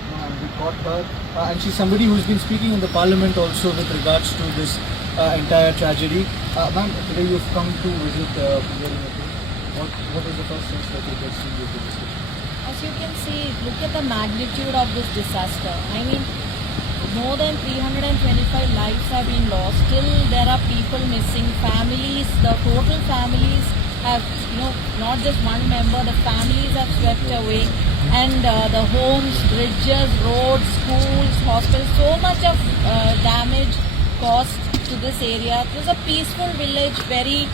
and we caught her. And she's somebody who's been speaking in the parliament also with regards to this entire tragedy. Ma'am, today you've come to visit Punjeri. What is the first sense that you get from this discussion? As you can see, look at the magnitude of this disaster. I mean, more than 325 lives have been lost. Still, there are people missing. Families, the total families have, not just one member, the families have swept away. And the homes, bridges, roads, schools, hospitals, so much of damage caused to this area. It was a peaceful village, very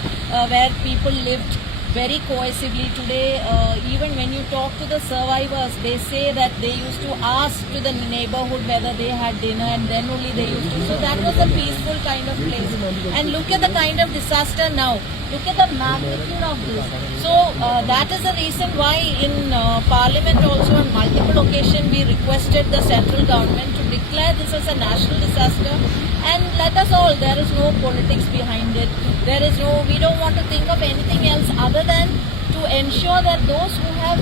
where people lived very cohesively. Today, even when you talk to the survivors, they say that they used to ask to the neighborhood whether they had dinner, and then only they used to. So that was a peaceful kind of place. And look at the kind of disaster now. Look at the magnitude of this. So that is the reason why in Parliament also on multiple occasions we requested the central government to declare this as a national disaster. And let us all, there is no politics behind it. There is no, we don't want to think of anything else other than to ensure that those who have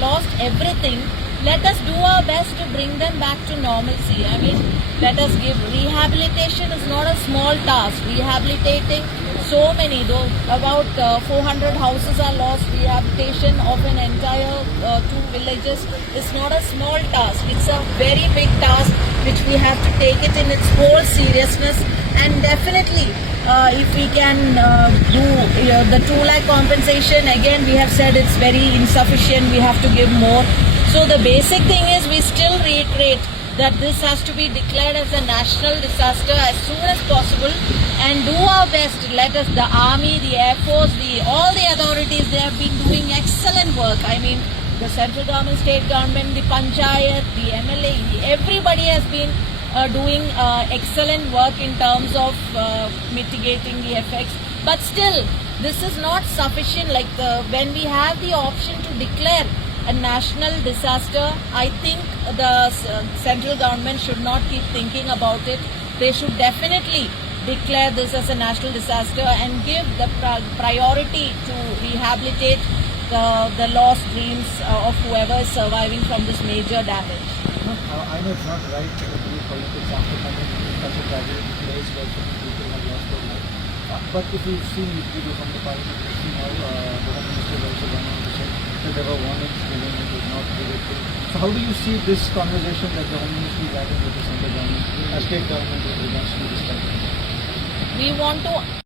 lost everything, let us do our best to bring them back to normalcy. I mean, let us give rehabilitation is not a small task. Rehabilitating so many, though about 400 houses are lost. Rehabilitation of an entire 2 villages is not a small task. It's a very big task which we have to take it in its whole seriousness. And definitely, if we can do the 2 lakh compensation, again we have said it's very insufficient. We have to give more. So the basic thing is we still reiterate that this has to be declared as a national disaster as soon as possible, and do our best. Let us, the army, the air force, all the authorities, they have been doing excellent work. I mean, the central government, state government, the panchayat, the MLA, everybody has been doing excellent work in terms of mitigating the effects. But still, this is not sufficient. Like when we have the option to declare a national disaster, I think the central government should not keep thinking about it. They should definitely declare this as a national disaster and give the priority to rehabilitate the lost dreams of whoever is surviving from this major damage. I know it's not right to do politics after coming to such a tragic place where people have lost their life. But if you've seen the video from the parliament, you've seen how the Home Minister also went on to say that there were warnings given, it was not directed. So how do you see this conversation that the Home Ministry is having with the central government, state government with regards to this type of thing? We want to